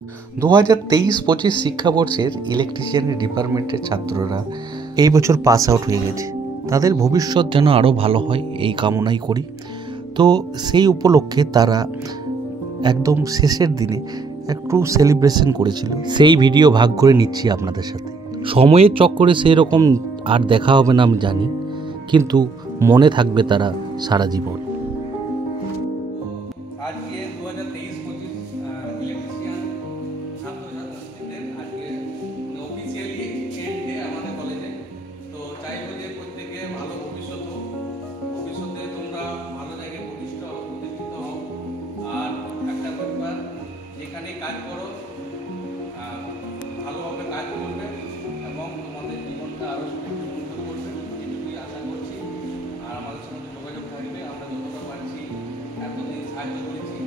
2023-25 শিক্ষাবর্ষের electrician ডিপার্টমেন্টের ছাত্ররা এই বছর পাস আউট হয়ে গেছে। তাদের ভবিষ্যৎ যেন আরও ভালো হয় এই কামনাই করি। তো সেই উপলক্ষে তারা একদম শেষের দিনে একটু সেলিব্রেশন করেছিল, সেই ভিডিও ভাগ করে নিচ্ছি আপনাদের সাথে। সময়ের চক্করে সেই রকম আর দেখা হবে না আমি জানি, কিন্তু মনে থাকবে তারা সারা জীবন। আজকে 2023-25 ইলেকট্রিশিয়ান ছাত্রছাত্রীদের আজকে অফিসিয়ালি এন্ড ডে আমাদের কলেজে। তো চাইবো যে প্রত্যেকে ভালো ভবিষ্যৎ হোক, ভবিষ্যতে তোমরা ভালো জায়গায় প্রতিষ্ঠিত হও। আর একটা ব্যাপার, যেখানে কাজ করো ভালোভাবে কাজ করবে এবং তোমাদের জীবনটা আরও উন্নত করবে, এটুকুই আশা করছি। আর আমাদের সঙ্গে যোগাযোগ থাকবে, আমরা যতটা পারছি এতদিন সাহায্য করেছি।